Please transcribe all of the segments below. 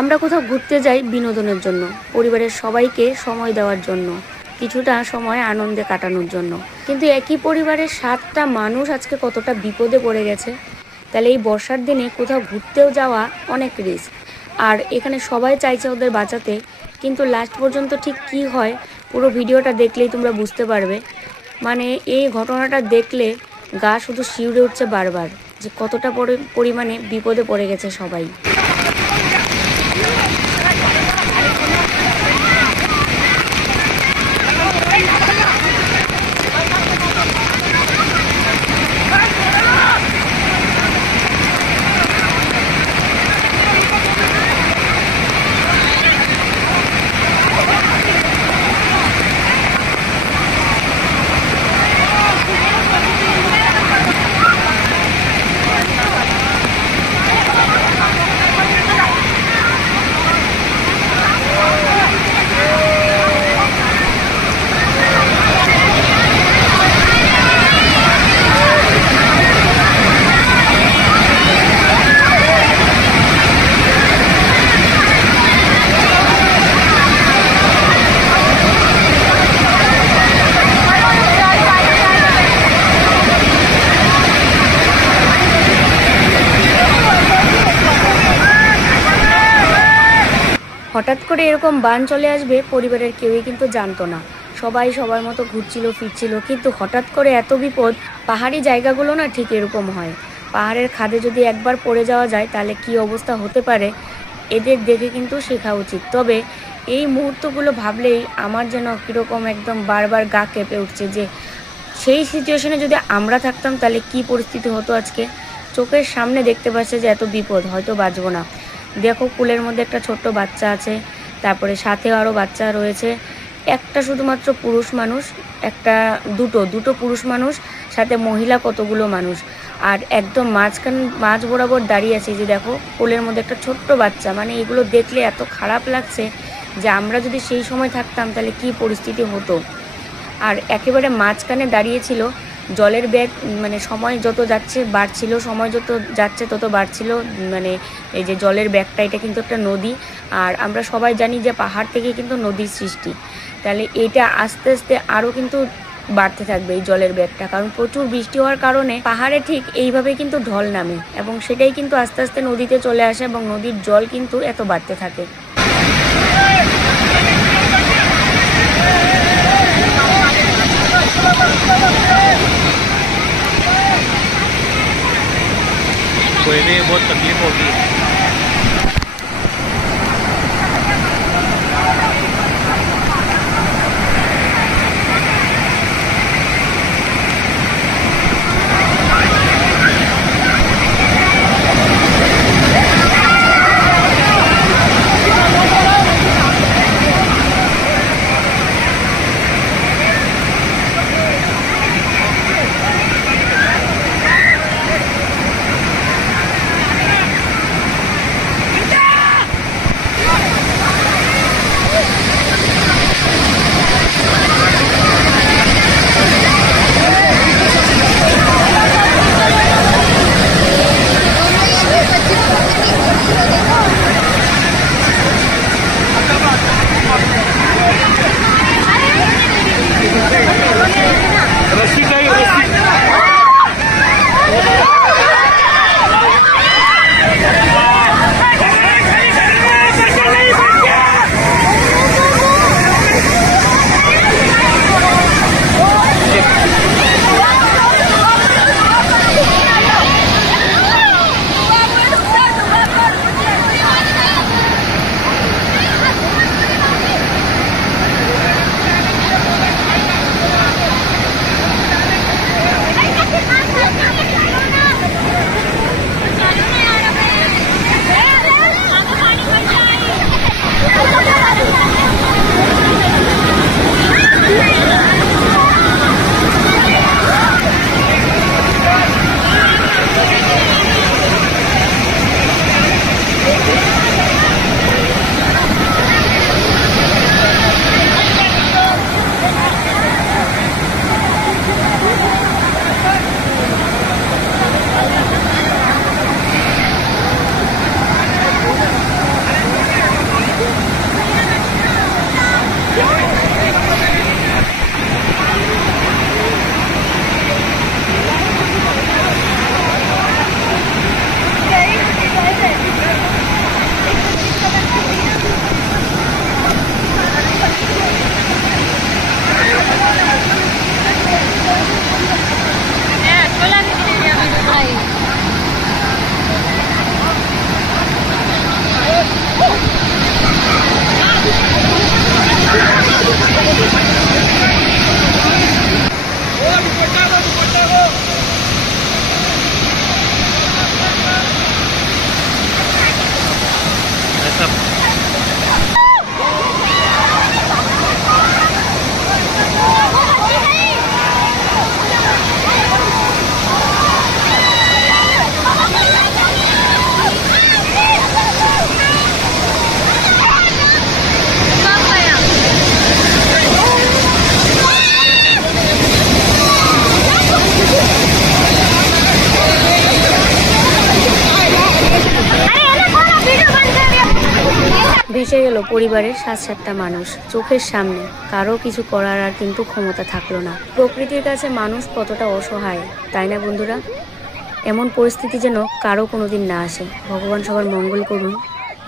আমরা কোথাও ঘুরতে যাই বিনোদনের জন্য, পরিবারের সবাইকে সময় দেওয়ার জন্য, কিছুটা সময় আনন্দে কাটানোর জন্য। কিন্তু একই পরিবারের 7টা মানুষ আজকে কতটা বিপদে পড়ে গেছে। তাহলে এই বর্ষার দিনে কোথাও ঘুরতেও যাওয়া অনেক রিস্ক। আর এখানে সবাই চাইছে ওদের বাঁচাতে, কিন্তু লাস্ট পর্যন্ত ঠিক কী হয় পুরো ভিডিওটা দেখলেই তোমরা বুঝতে পারবে। মানে এই ঘটনাটা দেখলে গা শুধু শিউরে উঠছে বারবার, যে কতটা পরিমাণে বিপদে পড়ে গেছে সবাই। হঠাৎ করে এরকম বান চলে আসবে পরিবারের কেউই কিন্তু জানতো না। সবাই সবার মতো ঘুরছিল ফিরছিল, কিন্তু হঠাৎ করে এত বিপদ। পাহাড়ি জায়গাগুলো না ঠিক এরকম হয়। পাহাড়ের খাদে যদি একবার পড়ে যাওয়া যায় তাহলে কি অবস্থা হতে পারে এদের দেখে কিন্তু শেখা উচিত। তবে এই মুহূর্তগুলো ভাবলেই আমার যেন কীরকম একদম বারবার গা কেঁপে উঠছে, যে সেই সিচুয়েশনে যদি আমরা থাকতাম তাহলে কি পরিস্থিতি হতো আজকে। চোখের সামনে দেখতে পাচ্ছে যে এত বিপদ, হয়তো বাঁচবো না। দেখো কুলের মধ্যে একটা ছোট্ট বাচ্চা আছে, তারপরে সাথেও আরও বাচ্চা রয়েছে। একটা শুধুমাত্র পুরুষ মানুষ, দুটো পুরুষ মানুষ, সাথে মহিলা কতগুলো মানুষ। আর একদম মাঝ বরাবর দাঁড়িয়ে আছে, যে দেখো কোলের মধ্যে একটা ছোট্ট বাচ্চা। মানে এগুলো দেখলে এত খারাপ লাগছে যে আমরা যদি সেই সময় থাকতাম তাহলে কি পরিস্থিতি হতো। আর একেবারে মাঝখানে দাঁড়িয়েছিল জলের ব্যাগ, মানে সময় যত যাচ্ছে বাড়ছিল, সময় যত যাচ্ছে তত বাড়ছিল। মানে এই যে জলের ব্যাগটা, এটা কিন্তু একটা নদী। আর আমরা সবাই জানি যে পাহাড় থেকে কিন্তু নদীর সৃষ্টি। তাহলে এটা আস্তে আস্তে আরও কিন্তু বাড়তে থাকবে এই জলের ব্যাগটা, কারণ প্রচুর বৃষ্টি হওয়ার কারণে পাহাড়ে ঠিক এইভাবে কিন্তু ঢল নামে, এবং সেটাই কিন্তু আস্তে আস্তে নদীতে চলে আসে, এবং নদীর জল কিন্তু এত বাড়তে থাকে। कोई भी बहुत तकलीफ होगी। ভেসে গেল পরিবারের 7-7টা মানুষ চোখের সামনে। কারো কিছু করার আর কিন্তু ক্ষমতা থাকলো না। প্রকৃতির কাছে মানুষ কতটা অসহায়, তাই না বন্ধুরা? এমন পরিস্থিতি যেন কারো কোনোদিন না আসে। ভগবান সবার মঙ্গল করুন।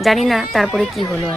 জানি না তারপরে কি হলো আর।